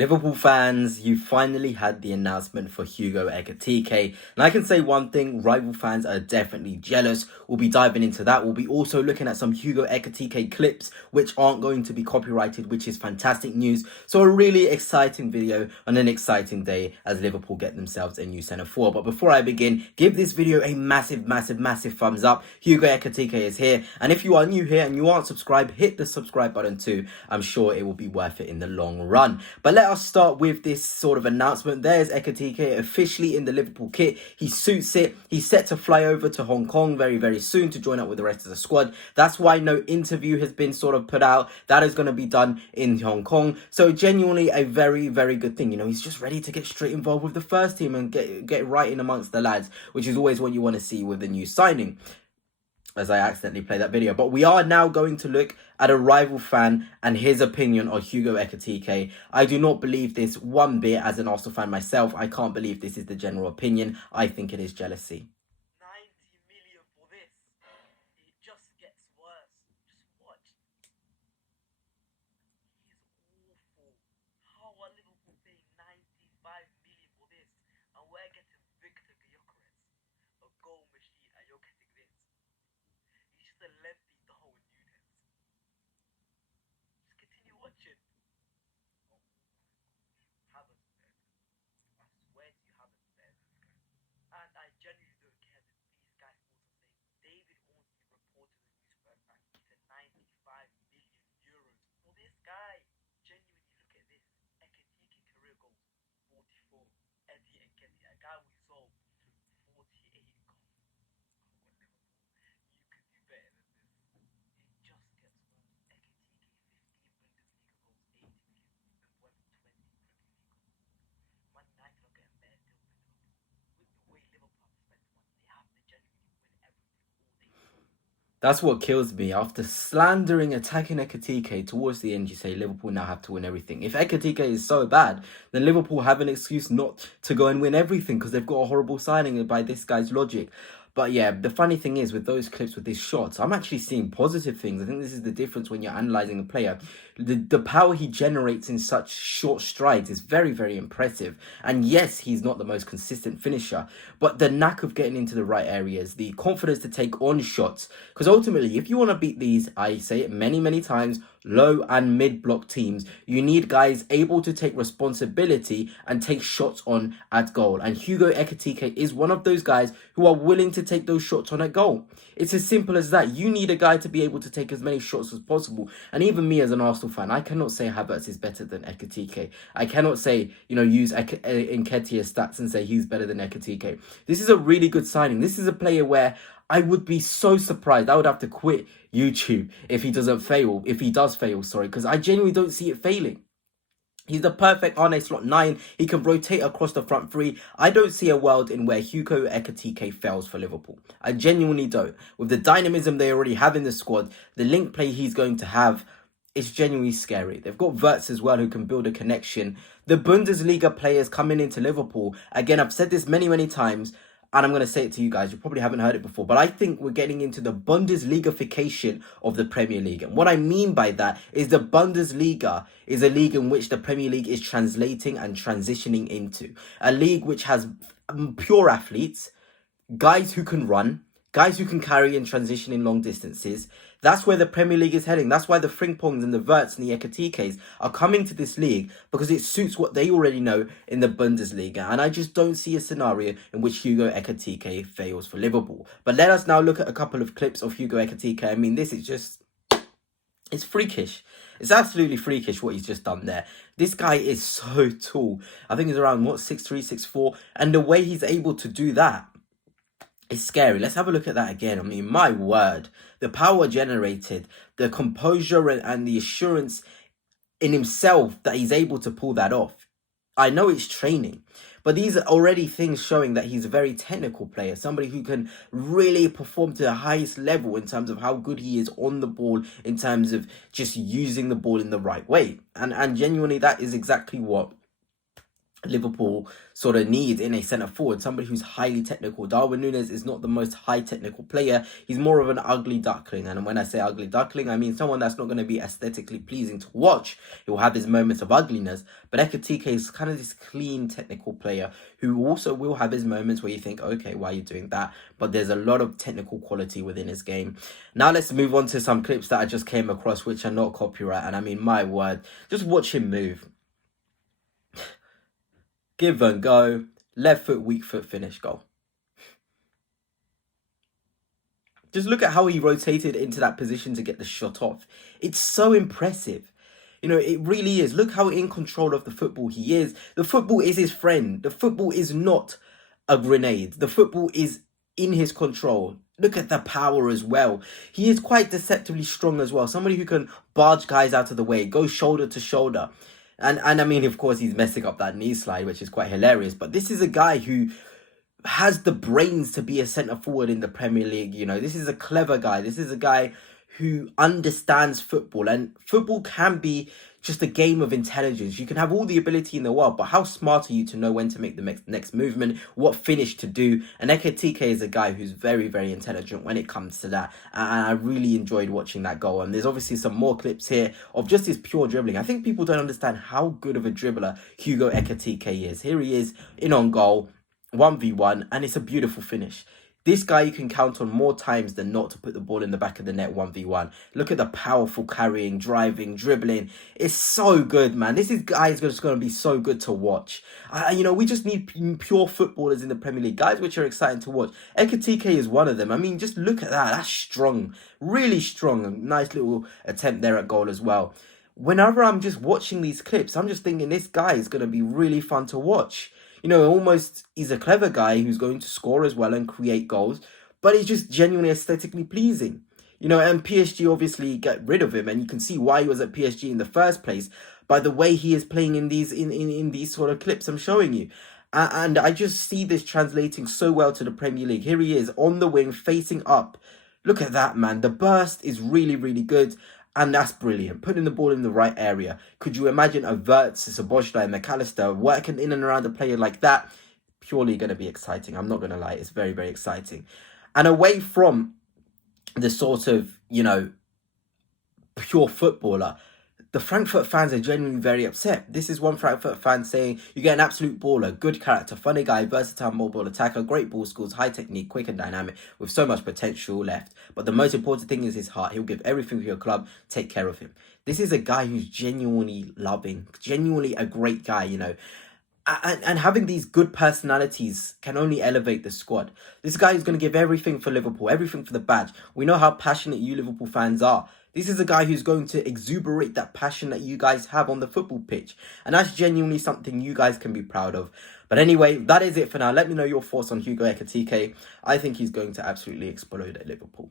Liverpool fans, you finally had the announcement for Hugo Ekitike. And I can say one thing, rival fans are definitely jealous. We'll be diving into that. We'll be also looking at some Hugo Ekitike clips, which aren't going to be copyrighted, which is fantastic news. So a really exciting video on an exciting day as Liverpool get themselves a new centre forward. But before I begin, give this video a massive thumbs up. Hugo Ekitike is here. And if you are new here and you aren't subscribed, hit the subscribe button too. I'm sure it will be worth it in the long run. But let us start with this sort of announcement. There's Ekitike officially in the Liverpool kit. He suits it. He's set to fly over to Hong Kong very soon to join up with the rest of the squad. That's why no interview has been sort of put out. That is going to be done in Hong Kong. So genuinely a very good thing. You know, he's just ready to get straight involved with the first team and get right in amongst the lads, which is always what you want to see with the new signing. As I accidentally played that video. But we are now going to look at a rival fan and his opinion on Hugo Ekitike. I do not believe this one bit as an Arsenal fan myself. I can't believe this is the general opinion. I think it is jealousy. 90 million for this. It just gets worse. Just watch. He is awful. How are Liverpool paying 95 million for this? And we're getting Victor Gyökeres, a goal machine, and you're getting this. He's just a lengthy Darwin Nunes. Just continue watching. Oh, haven't said. I swear to you, haven't said this guy. And I genuinely don't care that these guys also say David Ornstein reported the newspaper and he said 95 million euros for this guy. Genuinely look at this. Ekitike career goals 44. Eddie Nketiah, a guy we saw 48 goals. You could do better than this. It just gets worse. Ekitike 15 Bundesliga goals, 8 million, and won 20 Premier League goals. Man United are getting better deal than Liverpool. With the way Liverpool have spent money, they have to genuinely win everything all day. That's what kills me. After slandering, attacking Ekitike, towards the end you say Liverpool now have to win everything. If Ekitike is so bad, then Liverpool have an excuse not to go and win everything because they've got a horrible signing by this guy's logic. But yeah, the funny thing is with those clips, with these shots, I'm actually seeing positive things. I think this is the difference when you're analysing a player. The power he generates in such short strides is very impressive. And yes, he's not the most consistent finisher, but the knack of getting into the right areas, the confidence to take on shots. Because ultimately, if you want to beat these, I say it many times, low and mid block teams, you need guys able to take responsibility and take shots on at goal. And Hugo Ekitike is one of those guys who are willing to take those shots on at goal. It's as simple as that. You need a guy to be able to take as many shots as possible. And even me as an Arsenal fan, I cannot say Havertz is better than Ekitike. I cannot say, use Nketiah's stats and say he's better than Ekitike. This is a really good signing. This is a player where I would be so surprised. I would have to quit YouTube if he does fail, because I genuinely don't see it failing. He's the perfect Arne slot 9. He can rotate across the front three. I don't see a world in where Hugo Ekitike fails for Liverpool. I genuinely don't. With the dynamism they already have in the squad, the link play he's going to have, it's genuinely scary. They've got Wirtz as well who can build a connection. The Bundesliga players coming into Liverpool, again, I've said this many times, and I'm going to say it to you guys. You probably haven't heard it before, but I think we're getting into the Bundesliga-fication of the Premier League. And what I mean by that is the Bundesliga is a league in which the Premier League is translating and transitioning into. A league which has pure athletes, guys who can run, guys who can carry and transition in long distances. That's where the Premier League is heading. That's why the Frimpongs and the Wirtz and the Ekitikes are coming to this league, because it suits what they already know in the Bundesliga. And I just don't see a scenario in which Hugo Ekitike fails for Liverpool. But let us now look at a couple of clips of Hugo Ekitike. I mean, this is just... it's freakish. It's absolutely freakish what he's just done there. This guy is so tall. I think he's around, 6'3", 6'4". And the way he's able to do that, it's scary. Let's have a look at that again. I mean, my word. The power generated, the composure and the assurance in himself that he's able to pull that off. I know it's training, but these are already things showing that he's a very technical player. Somebody who can really perform to the highest level in terms of how good he is on the ball, in terms of just using the ball in the right way. And genuinely, that is exactly what Liverpool sort of need in a centre forward, somebody who's highly technical. Darwin Núñez is not the most high technical player. He's more of an ugly duckling. And when I say ugly duckling, I mean someone that's not going to be aesthetically pleasing to watch. He will have his moments of ugliness. But Ekitike is kind of this clean technical player who also will have his moments where you think, okay, why are you doing that? But there's a lot of technical quality within his game. Now let's move on to some clips that I just came across, which are not copyright. And I mean, my word, just watch him move. Give and go, left foot, weak foot, finish, goal. Just look at how he rotated into that position to get the shot off. It's so impressive. You know, it really is. Look how in control of the football he is. The football is his friend. The football is not a grenade. The football is in his control. Look at the power as well. He is quite deceptively strong as well. Somebody who can barge guys out of the way, go shoulder to shoulder. And I mean, of course, he's messing up that knee slide, which is quite hilarious. But this is a guy who has the brains to be a centre forward in the Premier League. You know, this is a clever guy. This is a guy who understands football. And football can be just a game of intelligence. You can have all the ability in the world, but how smart are you to know when to make the next movement, what finish to do? And Ekitike is a guy who's very, very intelligent when it comes to that. And I really enjoyed watching that goal. And there's obviously some more clips here of just his pure dribbling. I think people don't understand how good of a dribbler Hugo Ekitike is. Here he is in on goal, 1v1, and it's a beautiful finish. This guy you can count on more times than not to put the ball in the back of the net 1v1. Look at the powerful carrying, driving, dribbling. It's so good, man. This guy is just going to be so good to watch. You know, we just need pure footballers in the Premier League. Guys which are exciting to watch. Ekitike is one of them. I mean, just look at that. That's strong. Really strong. A nice little attempt there at goal as well. Whenever I'm just watching these clips, I'm just thinking this guy is going to be really fun to watch. You know, almost he's a clever guy who's going to score as well and create goals, but he's just genuinely aesthetically pleasing. You know, and PSG obviously get rid of him, and you can see why he was at PSG in the first place by the way he is playing in these sort of clips I'm showing you. And I just see this translating so well to the Premier League. Here he is on the wing, facing up. Look at that, man. The burst is really, really good. And that's brilliant. Putting the ball in the right area. Could you imagine a Wirtz, Szoboszlai, and McAllister working in and around a player like that? Purely going to be exciting. I'm not going to lie. It's very, very exciting. And away from the sort of, you know, pure footballer, the Frankfurt fans are genuinely very upset. This is one Frankfurt fan saying, you get an absolute baller, good character, funny guy, versatile mobile attacker, great ball skills, high technique, quick and dynamic, with so much potential left. But the most important thing is his heart. He'll give everything for your club. Take care of him. This is a guy who's genuinely loving, genuinely a great guy, you know. And having these good personalities can only elevate the squad. This guy is going to give everything for Liverpool, everything for the badge. We know how passionate you Liverpool fans are. This is a guy who's going to exuberate that passion that you guys have on the football pitch. And that's genuinely something you guys can be proud of. But anyway, that is it for now. Let me know your thoughts on Hugo Ekitike. I think he's going to absolutely explode at Liverpool.